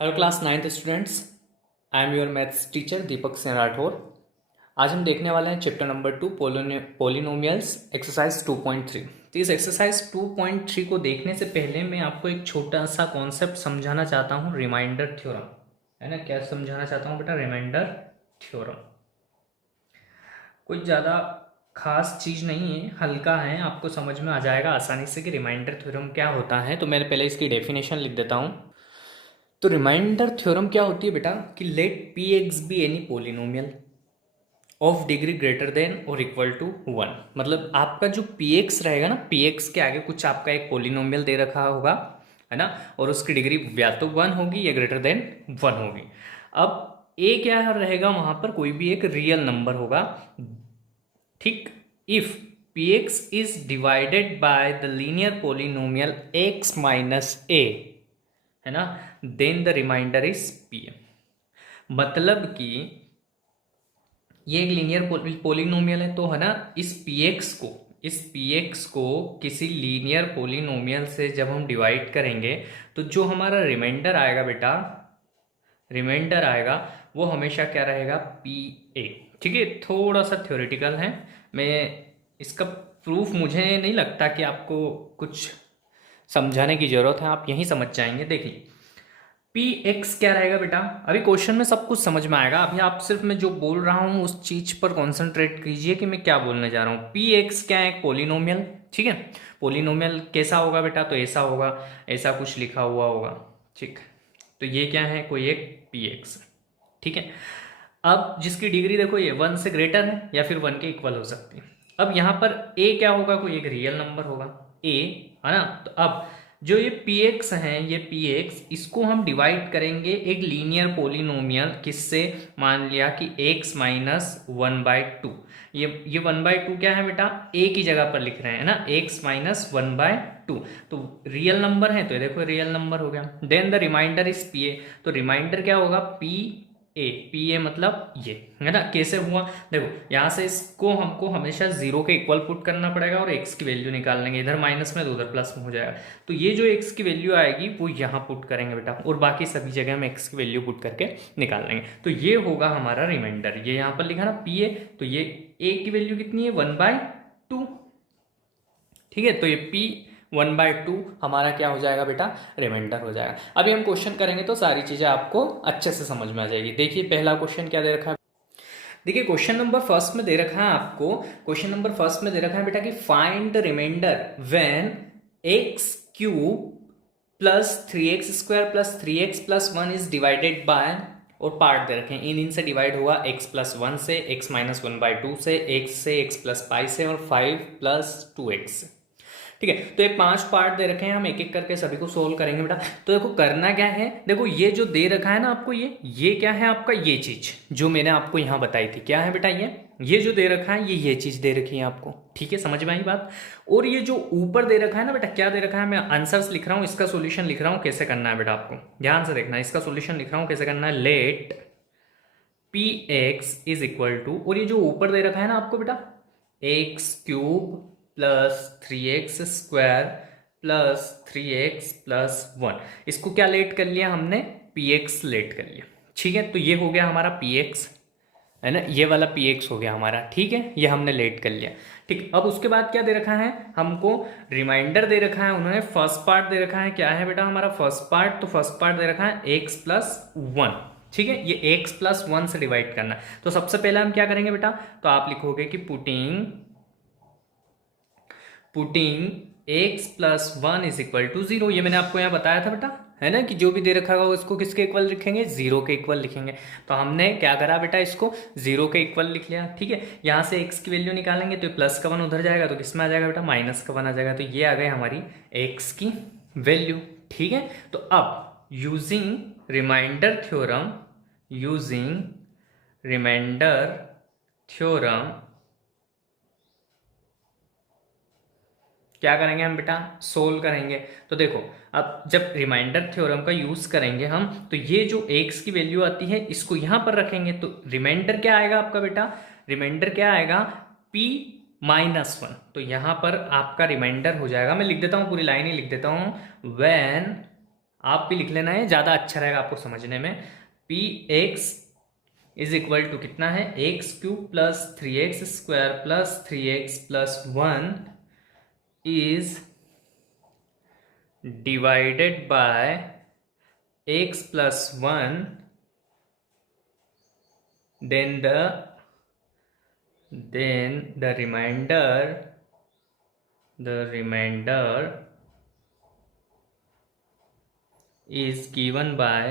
Hello class ninth students. I am your maths teacher Deepak Singh Rathore. आज हम देखने वाले हैं चैप्टर नंबर 2 पोलिनोमियल्स एक्सरसाइज 2.3। तो इस एक्सरसाइज 2.3 को देखने से पहले मैं आपको एक छोटा सा कॉन्सेप्ट समझाना चाहता हूँ, रिमाइंडर थ्योरम। है ना, क्या समझाना चाहता हूँ बेटा? Remainder theorem. कुछ ज़्यादा खास चीज़ नहीं है, हल्का है, आपको समझ में आ जाएगा आसानी से कि रिमाइंडर थ्योरम क्या होता है। तो मैं पहले इसकी डेफिनेशन लिख देता हूँ। तो रिमाइंडर थ्योरम क्या होती है बेटा कि let p x be any polynomial of degree greater than और इक्वल टू 1। मतलब आपका जो पी एक्स रहेगा ना, पी एक्स के आगे कुछ आपका एक पोलिनोमियल दे रखा होगा, है ना, और उसकी डिग्री या तो 1 होगी या ग्रेटर देन 1 होगी। अब ए क्या रहेगा, वहां पर कोई भी एक रियल नंबर होगा, ठीक। If p x is divided by the linear polynomial x minus a, है ना, then the remainder is p m. मतलब कि ये एक लीनियर पोलिनोमियल है, तो है ना, इस px को किसी लीनियर पोलिनोमियल से जब हम डिवाइड करेंगे तो जो हमारा रिमाइंडर आएगा बेटा, रिमाइंडर आएगा वो हमेशा क्या रहेगा? P A. ठीक है, थोड़ा सा थ्योरेटिकल है, मैं इसका प्रूफ मुझे नहीं लगता कि आपको कुछ समझाने की जरूरत है, आप यहीं समझ जाएंगे। देखिए पी एक्स क्या रहेगा बेटा, अभी क्वेश्चन में सब कुछ समझ में आएगा। अभी आप सिर्फ मैं जो बोल रहा हूँ उस चीज पर कॉन्सेंट्रेट कीजिए कि मैं क्या बोलने जा रहा हूँ। पी एक्स क्या है? एक पोलिनोमियल। ठीक है, पोलिनोमियल कैसा होगा बेटा? तो ऐसा होगा, ऐसा कुछ लिखा हुआ होगा। ठीक, तो ये क्या है? कोई एक पी एक्स। ठीक है, अब जिसकी डिग्री देखो ये 1 से ग्रेटर है या फिर 1 के इक्वल हो सकती है। अब यहाँ पर ए क्या होगा? कोई एक रियल नंबर होगा ए, है ना। तो अब जो ये पी एक्स है, ये पी एक्स, इसको हम डिवाइड करेंगे एक लीनियर पोलिनोमियल किससे? मान लिया कि एक्स माइनस 1/2। ये 1/2 क्या है बेटा? ए की जगह पर लिख रहे हैं ना, एक्स माइनस 1/2। तो रियल नंबर है, तो ये देखो रियल नंबर हो गया। Then the remainder is p a. तो रिमाइंडर क्या होगा? P A. पी ए मतलब ये, है ना। कैसे हुआ? देखो यहां से इसको हमको हमेशा जीरो के इक्वल पुट करना पड़ेगा और एक्स की वैल्यू निकाल लेंगे। इधर माइनस में तो उधर प्लस में हो जाएगा। तो ये जो एक्स की वैल्यू आएगी वो यहाँ पुट करेंगे बेटा, और बाकी सभी जगह हम एक्स की वैल्यू पुट करके निकाल लेंगे। तो ये होगा हमारा रिमाइंडर। ये यहाँ पर लिखा ना पी ए, तो ये ए की वैल्यू कितनी है? 1/2। ठीक है, तो ये पी 1/2 हमारा क्या हो जाएगा बेटा? रिमाइंडर हो जाएगा। अभी हम क्वेश्चन करेंगे तो सारी चीजें आपको अच्छे से समझ में आ जाएगी। देखिए पहला क्वेश्चन क्या दे रखा है। देखिए क्वेश्चन नंबर फर्स्ट में दे रखा है आपको, क्वेश्चन नंबर फर्स्ट में दे रखा है बेटा कि find the remainder when x cube plus 3x² plus 3x plus 1 is divided by, और पार्ट दे रखे हैं, इन से डिवाइड हुआ x प्लस 1 से, x माइनस 1/2 से x प्लस पाई से, और 5 प्लस 2x से। ठीक है, तो ये 5 पार्ट दे रखे हैं, हम एक एक करके सभी को सोल्व करेंगे बेटा। तो देखो करना क्या है, देखो ये जो दे रखा है ना आपको, ये क्या है आपका? ये चीज जो मैंने आपको यहाँ बताई थी क्या है बेटा? ये जो दे रखा है, ये चीज दे रखी है आपको। ठीक है, समझ में आई बात? और ये जो ऊपर दे रखा है ना बेटा, क्या दे रखा है? मैं आंसर्स लिख रहा हूँ, इसका सोल्यूशन लिख रहा हूँ, कैसे करना है बेटा आपको ध्यान से देखना। इसका सोल्यूशन लिख रहा हूँ, कैसे करना है। Let p x is equal to, और ये जो ऊपर दे रखा है ना आपको बेटा, x cube plus 3x² plus 3x plus 1, इसको क्या लेट कर लिया हमने? px लेट कर लिया। ठीक है, तो ये हो गया हमारा px, है ना, ये वाला px हो गया हमारा। ठीक है, ये हमने लेट कर लिया। ठीक, अब उसके बाद क्या दे रखा है हमको? रिमाइंडर दे रखा है उन्होंने। फर्स्ट पार्ट दे रखा है, क्या है बेटा हमारा फर्स्ट पार्ट? तो फर्स्ट पार्ट दे रखा है x प्लस 1। ठीक है, ये x प्लस 1 से डिवाइड करना है। तो सबसे पहले हम क्या करेंगे बेटा? तो आप लिखोगे कि putting x plus 1 is equal to 0। ये मैंने आपको यहाँ बताया था बेटा, है ना, कि जो भी दे रखा होगा उसको किसके इक्वल लिखेंगे? 0 के इक्वल लिखेंगे। तो हमने क्या करा बेटा? इसको 0 के इक्वल लिख लिया। ठीक है, यहाँ से x की वैल्यू निकालेंगे तो प्लस का 1 उधर जाएगा, तो किस में आ जाएगा बेटा? माइनस का 1 आ जाएगा। तो ये आ गई हमारी x की वैल्यू। ठीक है, तो अब यूजिंग रिमाइंडर थ्योरम क्या करेंगे हम बेटा? सोल्व करेंगे। तो देखो अब जब रिमाइंडर थ्योरम का यूज करेंगे हम, तो ये जो x की वैल्यू आती है इसको यहां पर रखेंगे, तो रिमाइंडर क्या आएगा आपका बेटा? रिमाइंडर क्या आएगा? p minus 1। तो यहां पर आपका रिमाइंडर हो जाएगा, मैं लिख देता हूं, पूरी लाइन ही लिख देता हूं। व्हेन आप भी लिख लेना है, ज़्यादा अच्छा रहेगा आपको समझने में। P x is equal to कितना है, x cube plus 3x² plus 3x plus 1 is divided by x plus 1, then the remainder is given by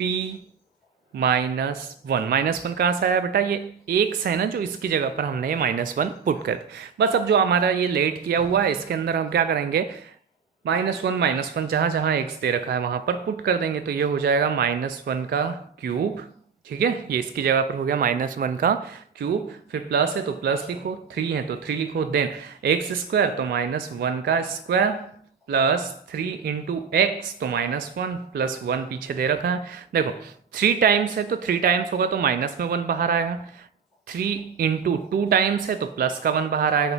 p -1। -1 कहाँ से आया बेटा, ये एक्स है ना जो इसकी जगह पर हमने ये -1 पुट कर दिया। बस अब जो हमारा ये लेट किया हुआ है इसके अंदर हम क्या करेंगे, -1 जहाँ जहाँ एक्स दे रखा है वहाँ पर पुट कर देंगे, तो ये हो जाएगा -1 का क्यूब। ठीक है, ये इसकी जगह पर हो गया -1 का क्यूब, फिर प्लस है तो प्लस लिखो, 3 है तो 3 लिखो, देन x² तो -1 का स्क्वायर प्लस 3 इंटू एक्स तो -1 प्लस 1 पीछे दे रखा है। देखो 3 टाइम्स है तो 3 टाइम्स होगा तो माइनस में 1 बाहर आएगा, 3 इंटू 2 टाइम्स है तो प्लस का 1 बाहर आएगा,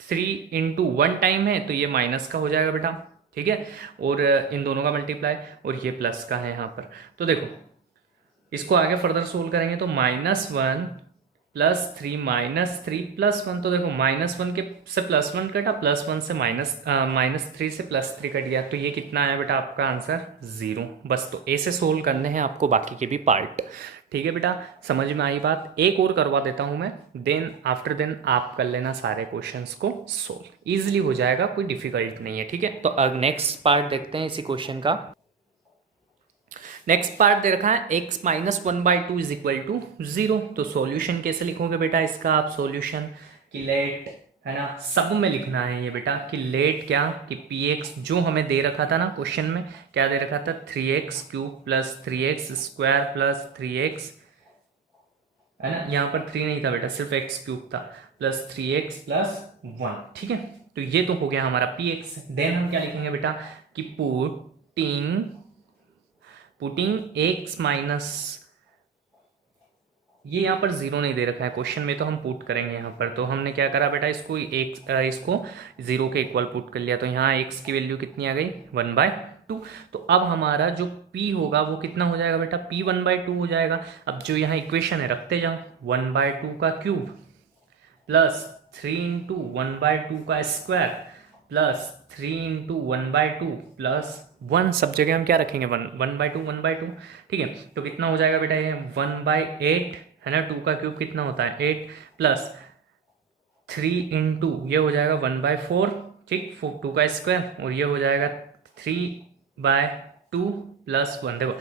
3 इंटू 1 टाइम है तो ये माइनस का हो जाएगा बेटा। ठीक है, और इन दोनों का मल्टीप्लाई, और ये प्लस का है यहाँ पर। तो देखो इसको आगे फर्दर सोल्व करेंगे तो -1 प्लस 3 -3 प्लस 1, तो देखो -1 के से +1 कटा, +1 से -3 से +3 कट गया, तो ये कितना आया बेटा आपका आंसर 0। बस तो ऐसे सोल्व करने हैं आपको बाकी के भी पार्ट। ठीक है बेटा, समझ में आई बात। एक और करवा देता हूं मैं, देन आप कर लेना सारे क्वेश्चंस को सोल्व, इजीली हो जाएगा, कोई डिफिकल्ट नहीं है। ठीक है, तो अब नेक्स्ट पार्ट देखते हैं इसी क्वेश्चन का। नेक्स्ट पार्ट दे रखा है x -1/2 इज इक्वल टू 0। तो सॉल्यूशन कैसे लिखोगे बेटा इसका आप, सॉल्यूशन की लेट है ना, सब में लिखना है ये बेटा, कि लेट क्या कि px जो हमें दे रखा था ना क्वेश्चन में, क्या दे रखा था, 3x³ plus 3x² plus 3x, है ना, यहाँ पर 3 नहीं था बेटा, सिर्फ x³ था, प्लस 3x प्लस 1। ठीक है, तो ये तो हो गया हमारा px। देन हम क्या लिखेंगे बेटा कि पुटिंग x माइनस, ये यहाँ पर 0 नहीं दे रखा है क्वेश्चन में, तो हम पुट करेंगे यहाँ पर। तो हमने क्या करा बेटा, इसको 0 के इक्वल पुट कर लिया, तो यहाँ x की वैल्यू कितनी आ गई, 1/2। तो अब हमारा जो p होगा वो कितना हो जाएगा बेटा, p 1/2 हो जाएगा। अब जो यहाँ इक्वेशन है रखते जाओ, 1/2 का क्यूब प्लस 3 इंटू 1/2 का स्क्वायर प्लस 3 इंटू 1/2 प्लस 1, सब जगह हम क्या रखेंगे, 1/2। ठीक है, तो कितना हो जाएगा बेटा, ये 1/8 है ना, 2 का क्यूब कितना होता है 8, प्लस 3 इंटू ये हो जाएगा 1/4, ठीक, 2 का स्क्वायर, और ये हो जाएगा 3/2 प्लस 1। देखो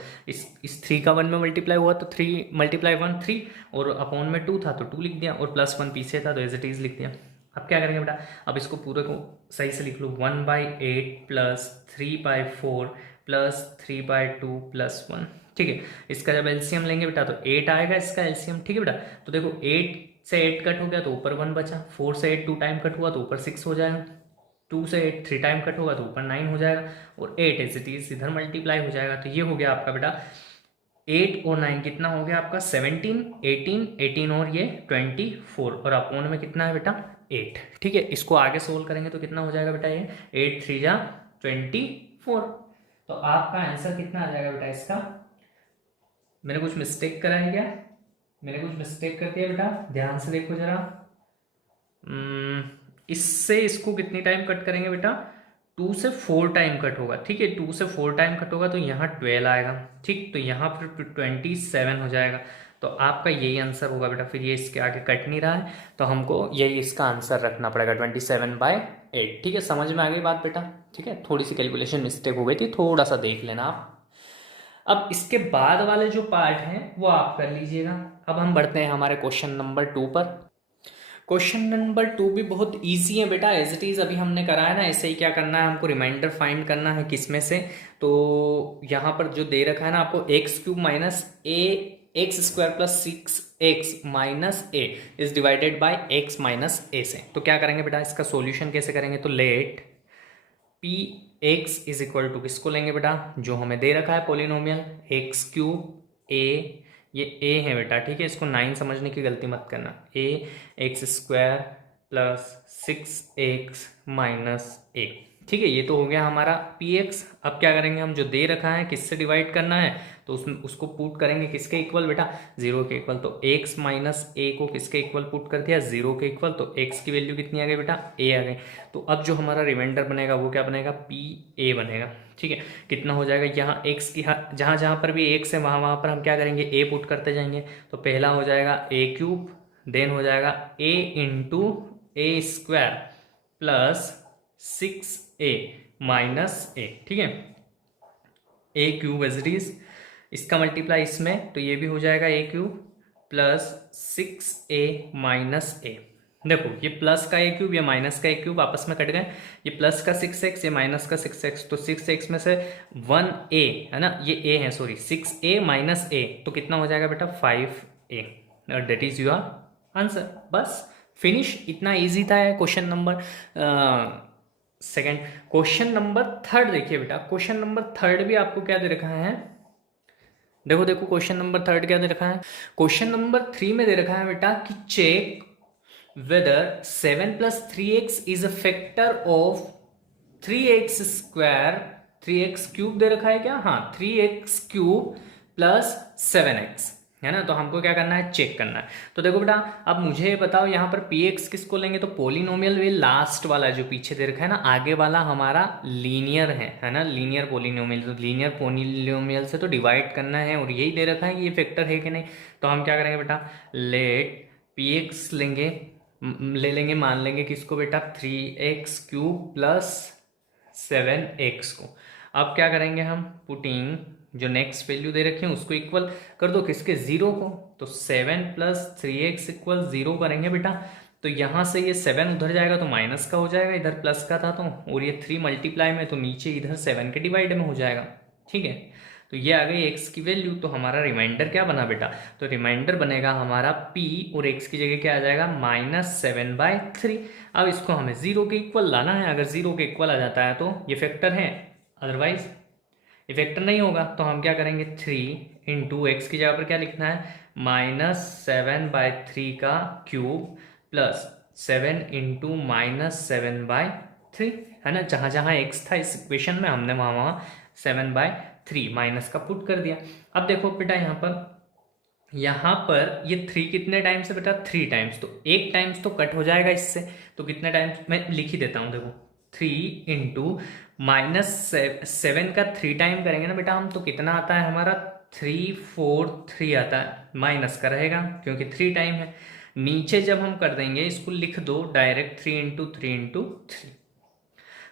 इस 3 का 1 में मल्टीप्लाई हुआ तो 3 × 1 3, और अपॉन में 2 था तो 2 लिख दिया, और प्लस 1 पीछे था तो एज इट इज लिख दिया। अब क्या करेंगे बेटा, अब इसको पूरे को सही से लिख लो, 1/8 प्लस 3/4 प्लस 3/2 प्लस 1। ठीक है, इसका जब एलसीएम लेंगे बेटा तो 8 आएगा इसका एलसीएम। ठीक है बेटा, तो देखो 8 से 8 कट हो गया तो ऊपर 1 बचा, 4 से 8 2 टाइम कट हुआ तो ऊपर 6 हो जाएगा, 2 से 8 3 टाइम कट होगा तो ऊपर 9 हो जाएगा, और 8 एज इट इज इधर मल्टीप्लाई हो जाएगा। तो ये हो गया आपका बेटा 8 और 9 कितना हो गया आपका 17, 18 और ये 24, और अपॉन में कितना है बेटा 8। ठीक है, इसको आगे सोल्व करेंगे तो कितना हो जाएगा बेटा, ये 8 3 जा 24। तो आपका आंसर कितना आ जाएगा बेटा इसका, मैंने कुछ मिस्टेक करा है क्या, मैंने कुछ मिस्टेक कर दिया बेटा, ध्यान से देखो जरा। इससे इसको कितनी टाइम कट करेंगे बेटा, 2 से 4 टाइम कट होगा। ठीक है, 2 से 4 टाइम कट होगा तो यहाँ 12 आएगा, ठीक, तो यहाँ पर 27 हो जाएगा। तो आपका यही आंसर होगा बेटा, फिर ये इसके आगे कट नहीं रहा है तो हमको यही इसका आंसर रखना पड़ेगा 27/8। ठीक है, समझ में आ गई बात बेटा। ठीक है, थोड़ी सी कैलकुलेशन मिस्टेक हो गई थी, थोड़ा सा देख लेना आप। अब इसके बाद वाले जो पार्ट हैं वो आप कर लीजिएगा। अब हम बढ़ते हैं हमारे क्वेश्चन नंबर 2 पर। क्वेश्चन नंबर 2 भी बहुत इजी है बेटा, एज इट इज अभी हमने करा है ना, ऐसे ही क्या करना है, हमको रिमाइंडर फाइंड करना है किसमें से। तो यहाँ पर जो दे रखा है ना आपको, x³ minus x² plus 6x minus a is divided by x minus a से। तो क्या करेंगे बेटा, इसका सॉल्यूशन कैसे करेंगे, तो let px is equal to किसको लेंगे बेटा, जो हमें दे रखा है पोलिनोमियल x³ a, ये a है बेटा। ठीक है, इसको 9 समझने की गलती मत करना, a x² plus 6x minus a। ठीक है, ये तो हो गया हमारा px। अब क्या करेंगे हम, जो दे रखा है किससे डिवाइड करना है, तो उसमें उसको पुट करेंगे किसके इक्वल बेटा, 0 के इक्वल। तो x माइनस a को किसके इक्वल पुट कर दिया, 0 के इक्वल। तो x की वैल्यू कितनी आ गई बेटा, a आ गई। तो अब जो हमारा रिमाइंडर बनेगा वो क्या बनेगा, pa बनेगा। ठीक है, कितना हो जाएगा, यहाँ x की जहाँ जहाँ पर भी x है वहाँ वहाँ पर हम क्या करेंगे, a पुट करते जाएंगे। तो पहला हो जाएगा a क्यूब, देन हो जाएगा a into a square plus 6a minus a। ठीक है, a cube as it is, इसका मल्टीप्लाई इसमें, तो ये भी हो जाएगा a cube plus 6a minus a। देखो ये प्लस का a क्यूब, ये माइनस का a क्यूब आपस में कट गए। ये प्लस का 6x, ये माइनस का 6x, तो 6x में से 1a है ना, ये a है सॉरी, 6a माइनस a, तो कितना हो जाएगा बेटा 5a। That is your answer. बस फिनिश, इतना इजी था question number second. Question number third देखिए बेटा, क्वेश्चन नंबर थर्ड भी आपको क्या दे रखा है, देखो देखो क्वेश्चन नंबर थर्ड क्या दे रखा है। क्वेश्चन नंबर 3 में दे रखा है बेटा कि check whether 7 plus 3x is a factor of 3x square, 3x cube दे रखा है क्या, हाँ 3x क्यूब प्लस 7x है ना। तो हमको क्या करना है, चेक करना है। तो देखो बेटा, अब मुझे ये बताओ यहाँ पर px किसको लेंगे, तो पोलिनोमियल वे लास्ट वाला जो पीछे दे रखा है ना, आगे वाला हमारा लीनियर है ना, लीनियर पोलिनोमियल। तो लीनियर पोलिनोमियल से तो डिवाइड करना है, और यही दे रखा है कि ये फैक्टर है कि नहीं। तो हम क्या करेंगे बेटा, लेट px लेंगे, ले लेंगे, मान लेंगे किसको बेटा, 3x क्यूब प्लस 7x को। अब क्या करेंगे हम, पुटिंग जो नेक्स्ट वैल्यू दे रखी है उसको इक्वल कर दो किसके, 0 को। तो 7 प्लस 3x इक्वल 0 करेंगे बेटा। तो यहाँ से ये 7 उधर जाएगा तो माइनस का हो जाएगा, इधर प्लस का था तो, और ये 3 मल्टीप्लाई में, तो नीचे इधर 7 के डिवाइड में हो जाएगा। ठीक है, तो ये आ गई x की वैल्यू। तो हमारा रिमाइंडर क्या बना बेटा, तो रिमाइंडर बनेगा हमारा p, और x की जगह क्या आ जाएगा, -7/3। अब इसको हमें 0 के इक्वल लाना है। अगर 0 के इक्वल आ जाता है तो ये फैक्टर है, अदरवाइज ये फैक्टर नहीं होगा। तो हम क्या करेंगे, 3 इंटू एक्स की जगह पर क्या लिखना है, -7/3 का क्यूब प्लस 7 इंटू -7/3 है ना। जहाँ जहाँ एक्स था इस इक्वेशन में, हमने वहाँ वहाँ 7/3 माइनस का पुट कर दिया। अब देखो बेटा यहाँ पर ये 3 कितने टाइम्स है बेटा, 3 टाइम्स। तो एक टाइम्स तो कट हो जाएगा इससे, तो कितने टाइम्स मैं लिख ही देता हूँ। देखो 3 इंटू -7 का 3 टाइम करेंगे ना बेटा हम, तो कितना आता है हमारा, 343 आता है। माइनस का रहेगा क्योंकि 3 टाइम है। नीचे जब हम कर देंगे, इसको लिख दो डायरेक्ट, 3 इंटू 3 इंटू 3।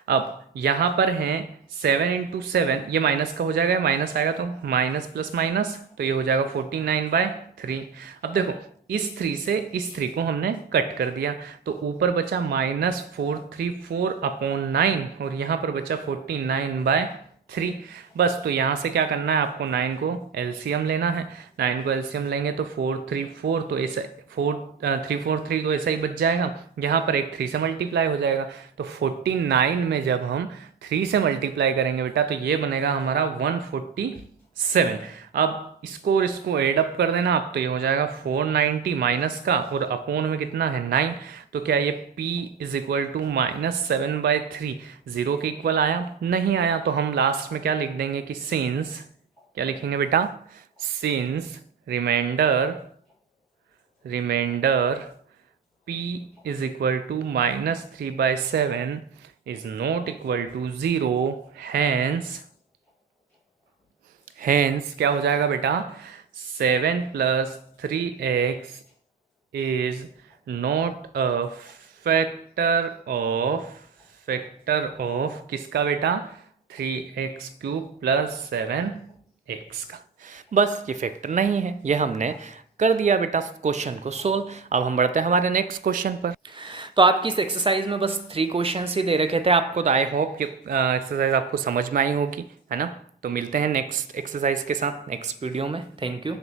अब यहाँ पर है 7 इंटू 7, ये माइनस का हो जाएगा, माइनस आएगा तो माइनस प्लस माइनस, तो ये हो जाएगा 49/3। अब देखो इस 3 से इस 3 को हमने कट कर दिया, तो ऊपर बचा -434/9, और यहाँ पर बचा 49/3। बस तो यहाँ से क्या करना है आपको, 9 को एलसीएम लेना है। 9 को एलसीएम लेंगे तो 434, तो ऐसा 343 तो ऐसा ही बच जाएगा। यहाँ पर एक 3 से मल्टीप्लाई हो जाएगा, तो 49 में जब हम 3 से मल्टीप्लाई करेंगे बेटा, तो ये बनेगा हमारा 147। अब इसको और इसको एड अप कर देना आप, तो ये हो जाएगा 490 माइनस का, और अपोन में कितना है 9। तो क्या ये p इज इक्वल टू -7/3 0 के इक्वल आया, नहीं आया। तो हम लास्ट में क्या लिख देंगे कि सिंस, क्या लिखेंगे बेटा, since remainder p is equal to -3/7 is not equal to 0, hence क्या हो जाएगा बेटा, 7 plus 3x is not a factor of किसका बेटा, 3x क्यूब प्लस 7x का। बस ये फैक्टर नहीं है, ये हमने कर दिया बेटा क्वेश्चन को सोल्व। अब हम बढ़ते हैं हमारे नेक्स्ट क्वेश्चन पर। तो आपकी इस एक्सरसाइज में बस 3 क्वेश्चन ही दे रखे थे आपको, तो आई होप कि एक्सरसाइज आपको समझ में आई होगी, है ना। तो मिलते हैं नेक्स्ट एक्सरसाइज के साथ नेक्स्ट वीडियो में। Thank you.